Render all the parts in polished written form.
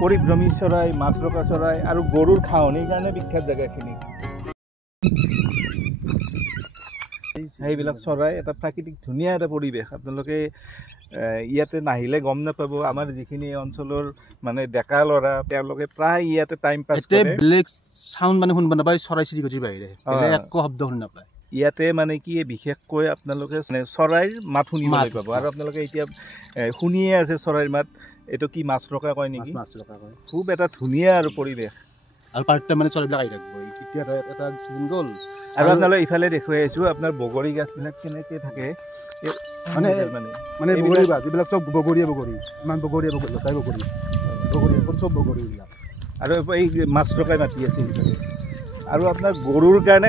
পৰিভ্ৰমী চৰাই, মাছৰোকা চৰাই আৰু গৰুৰ খাৱনিৰ কাৰণে বিখ্যাত জেগাখিনি। সেইবিলাক চৰাই এটা প্ৰাকৃতিক ধুনীয়া এটা পৰিৱেশ। আপোনালোকে ইয়াতে নাহিলে গম নাপাব। আমাৰ যিখিনি অঞ্চলৰ মানে ডেকা ল'ৰা তেওঁলোকে প্ৰায় ইয়াতে টাইম পাছ কৰে। বেলেগ সাউণ্ড মানে শুনিব নাপায় চৰাই চিৰিকটিৰ বাহিৰে, বেলেগ একো শব্দ শুনি নাপায়। ইয়াতে মানে কি বিশেষকৈ আপোনালোকে চৰাইৰ মাত শুনিবলৈ পাব। আৰু আপোনালোকে এতিয়া শুনিয়ে আছে চৰাইৰ মাত। এইটো কি মাছৰোকা কয় নেকি? মাছৰোকা কয়। খুব এটা ধুনীয়া আৰু পৰিৱেশ। আৰু পাৰ্টটা মানে চৰাইবিলাক আহি থাকিব। এতিয়া এটা গ'ল আৰু আপোনালোকে ইফালে দেখুৱাই আহিছোঁ আপোনাৰ বগৰী গাছবিলাক কেনেকৈ থাকে। মানে বগৰী গাছ এইবিলাক চব বগৰীয়ে বগৰী, ইমান বগৰীয়ে বগৰী, লতাই বগৰী, বগৰীয়ে চব বগৰীবিলাক। আৰু এই মাছৰোকাই মাতি আছে সিফালে। আৰু আপোনাৰ গৰুৰ কাৰণে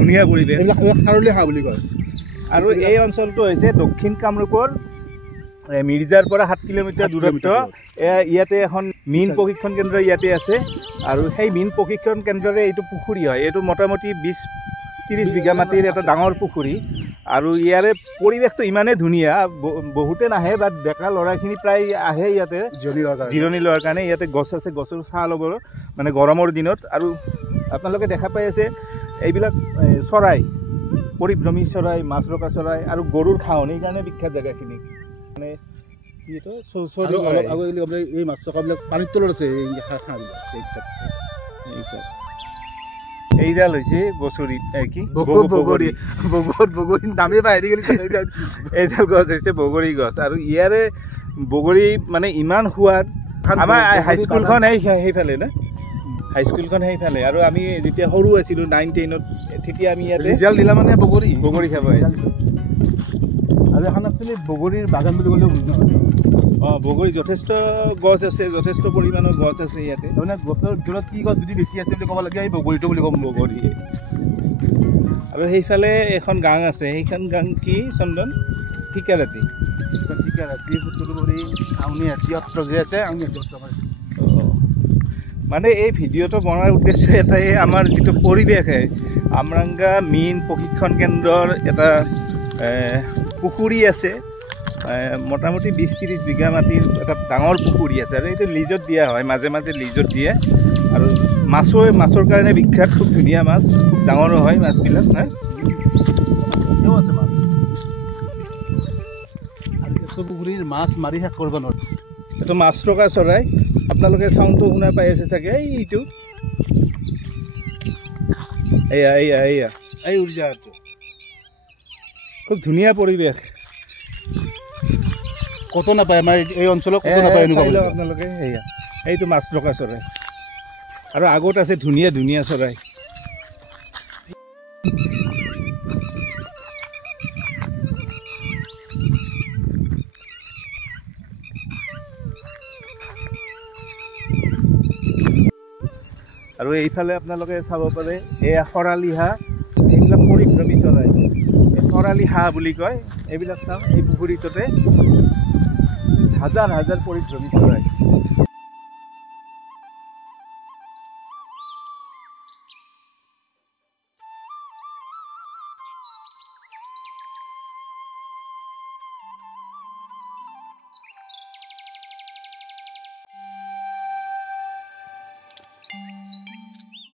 ধুনীয়া পৰিৱেশ, খাৰলি হাঁহ বুলি কয়। আৰু এই অঞ্চলটো হৈছে দক্ষিণ কামৰূপৰ মিৰ্জাৰ পৰা 7 কিলোমিটাৰ দূৰত্ব। ইয়াতে এখন মীন প্ৰশিক্ষণ কেন্দ্ৰ ইয়াতে আছে। আৰু সেই মীন প্ৰশিক্ষণ কেন্দ্ৰৰে এইটো পুখুৰী হয়। এইটো মোটামুটি 20-30 বিঘা মাটিৰ এটা ডাঙৰ পুখুৰী। আৰু ইয়াৰে পৰিৱেশটো ইমানেই ধুনীয়া, বহুতে নাহে বা ডেকা ল'ৰাখিনি প্ৰায় আহে ইয়াতে জিৰণি লোৱাৰ কাৰণে। ইয়াতে গছ আছে, গছৰ ছাঁ ল'ব মানে গৰমৰ দিনত। আৰু আপোনালোকে দেখা পাই আছে এইবিলাক চৰাই, পৰিভ্ৰমী চৰাই, মাছৰোকা চৰাই আৰু গৰুৰ খাৱনিৰ কাৰণে বিখ্যাত জেগাখিনি। মানে কি এইটো এই মাছৰোকাবিলাক পানীৰ তলত আছে। এইডাল হৈছে বছৰি কি বগৰী নামেই বাহিৰি গ'ল। এইডাল গছ হৈছে বগৰী গছ। আৰু ইয়াৰে বগৰী মানে ইমান সোৱাদ। আমাৰ হাইস্কুলখন সেইফালে না, হাইস্কুলখন সেইফালে। আৰু আমি যেতিয়া সৰু আছিলোঁ 9-10ত, তেতিয়া আমি ইয়াতে ৰিজাল্ট দিলা মানে বগৰী খাব আহিছিলোঁ। আৰু এখন একচুৱেলি বগৰীৰ বাগান বুলি ক'লেও ভুল নহয়। বগৰী যথেষ্ট গছ আছে, যথেষ্ট পৰিমাণৰ গছ আছে ইয়াতে। তাৰমানে গছৰ ভিতৰত কি গছ যদি বেছি আছে বুলি ক'ব লাগে এই বগৰীটো বুলি ক'ম, বগৰী। আৰু সেইফালে এখন গাং আছে, সেইখন গাং কি চন্দন? ঠিকাৰাতি। মানে এই ভিডিঅ'টো বনোৱাৰ উদ্দেশ্য এটাই, আমাৰ যিটো পৰিৱেশ আমৰাংগা মীন প্ৰশিক্ষণ কেন্দ্ৰৰ এটা পুখুৰী আছে। মোটামুটি 20-30 বিঘা মাটিৰ এটা ডাঙৰ পুখুৰী আছে। আৰু এইটো লিজত দিয়া হয়, মাজে মাজে লিজত দিয়ে। আৰু মাছৰ কাৰণে বিখ্যাত, খুব ধুনীয়া মাছ, খুব ডাঙৰো হয় মাছবিলাক। পুখুৰীৰ মাছ মাৰি শেষ কৰিব নোৱাৰে। এইটো মাছৰোকা চৰাই। আপোনালোকে চাউণ্ডটো শুনা পাই আছে চাগে। এইটো এই উৰ্জাটো খুব ধুনীয়া পৰিৱেশ। ক'তো নাপায় আমাৰ এই অঞ্চলত, ক'তো নাপায় এনেকুৱা আপোনালোকে। এইটো মাছৰোকা চৰাই। আৰু আগত আছে ধুনীয়া ধুনীয়া চৰাই। আৰু এইফালে আপোনালোকে চাব পাৰে এয়া শৰালি হাঁহ। এইবিলাক পৰিভ্ৰমী চৰাই, শৰালি হাঁহ বুলি কয়। এইবিলাক চাওঁ, এই পুখুৰীটোতে হাজাৰ হাজাৰ পৰিভ্ৰমী চৰাই।